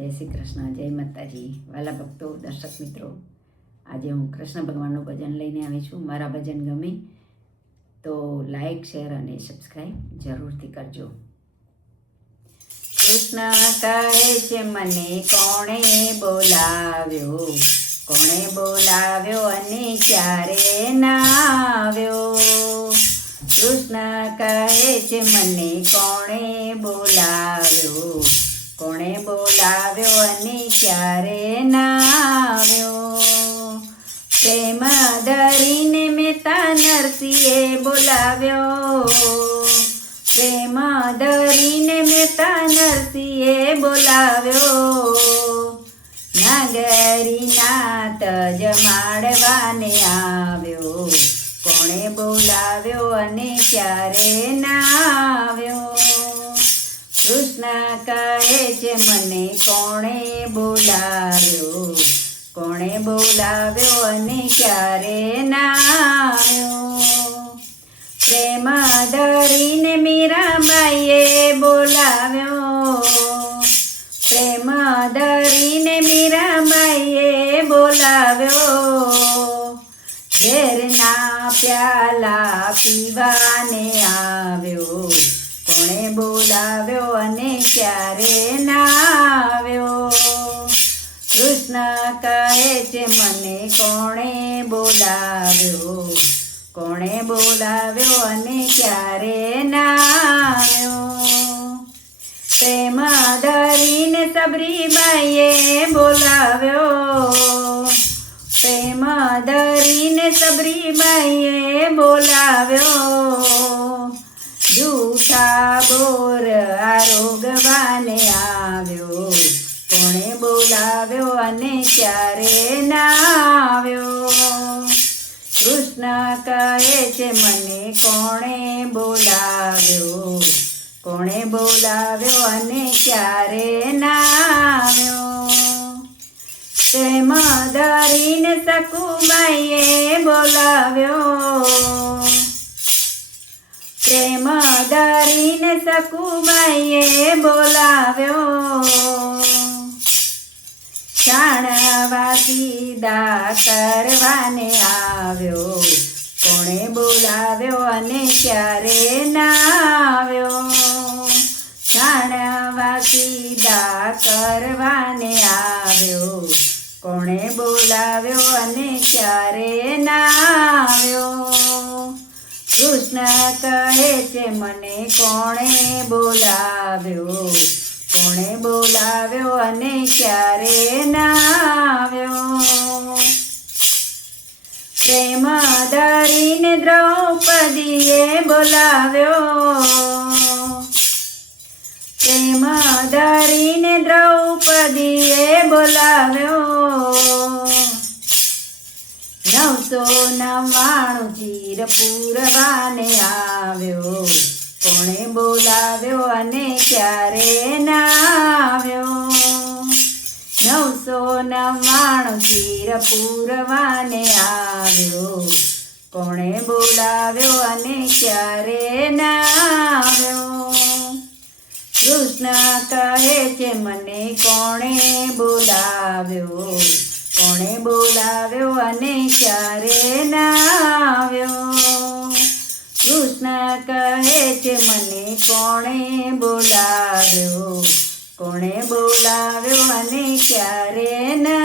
જય શ્રી કૃષ્ણ, જય માતાજી, વાલા ભક્તો, દર્શક મિત્રો. આજે હું કૃષ્ણ ભગવાનનું ભજન લઈને આવી છું. મારા ભજન ગમે તો લાઈક, શેર અને સબસ્ક્રાઈબ જરૂરથી કરજો. કૃષ્ણ કહે છે મને કોણે બોલાવ્યો, કોણે બોલાવ્યો અને ક્યારે ના આવ્યો. કૃષ્ણ કહે છે મને કોણે બોલાવ્યો, કોણે બોલાવ્યો અને ક્યારે ના આવ્યો. પ્રેમ ધરીને મહેતા નરસિંહે બોલાવ્યો, પ્રેમ ધરીને મહેતા નરસિંહે બોલાવ્યો. નાગરીનાથ જમાડવાને આવ્યો, કોણે બોલાવ્યો અને ક્યારે ના આવ્યો. કૃષ્ણ કહે છે મને કોણે બોલાવ્યો, કોણે બોલાવ્યો અને ક્યારે ના આવ્યો. પ્રેમ ધરીને મીરાબાઈએ બોલાવ્યો, પ્રેમ ધરીને મીરાબાઈએ બોલાવ્યો. ઝેરના પ્યાલા પીવાને આવ્યો, કોણે બોલાવ્યો અને ક્યારે ના આવ્યો. કૃષ્ણ કહે છે મને કોણે બોલાવ્યો, કોણે બોલાવ્યો અને ક્યારે ના આવ્યો. પ્રેમ ધરીને સબરીબાઈએ બોલાવ્યો, પ્રેમ ધરીને સબરીબાઈએ બોલાવ્યો. જૂઠા બોર આરોગવાને આવ્યો, કોણે બોલાવ્યો અને ક્યારે ના આવ્યો. કૃષ્ણ કહે છે મને કોણે બોલાવ્યો, કોણે બોલાવ્યો અને ક્યારે ના આવ્યો. પ્રેમ ધરીને સકુબાઈએ બોલાવ્યો, પ્રેમ ધરીને સકુબાઈએ બોલાવ્યો. શાણવાસી દા કરવાને આવ્યો, કોણે બોલાવ્યો અને ક્યારે ના આવ્યો. શાણવાસી દા કરવાને આવ્યો, કોણે બોલાવ્યો અને ક્યારે ના આવ્યો. કૃષ્ણ કહે છે મને કોણે બોલાવ્યો, કોણે બોલાવ્યો અને ક્યારે ના આવ્યો. પ્રેમ ધરીને દ્રૌપદીએ બોલાવ્યો, પ્રેમ ધરીને દ્રૌપદીએ બોલાવ્યો. 999 ચીર પૂરવાને આવ્યો, કોણે બોલાવ્યો અને ક્યારે ના આવ્યો. 999 ચીર પૂરવાને આવ્યો, કોણે બોલાવ્યો અને ક્યારે ના આવ્યો. કૃષ્ણ કહે છે મને કોણે બોલાવ્યો, કોણે બોલાવ્યો અને ક્યારે ના આવ્યો. કૃષ્ણ કહે છે મને કોણે બોલાવ્યો, કોણે બોલાવ્યો અને ક્યારે ના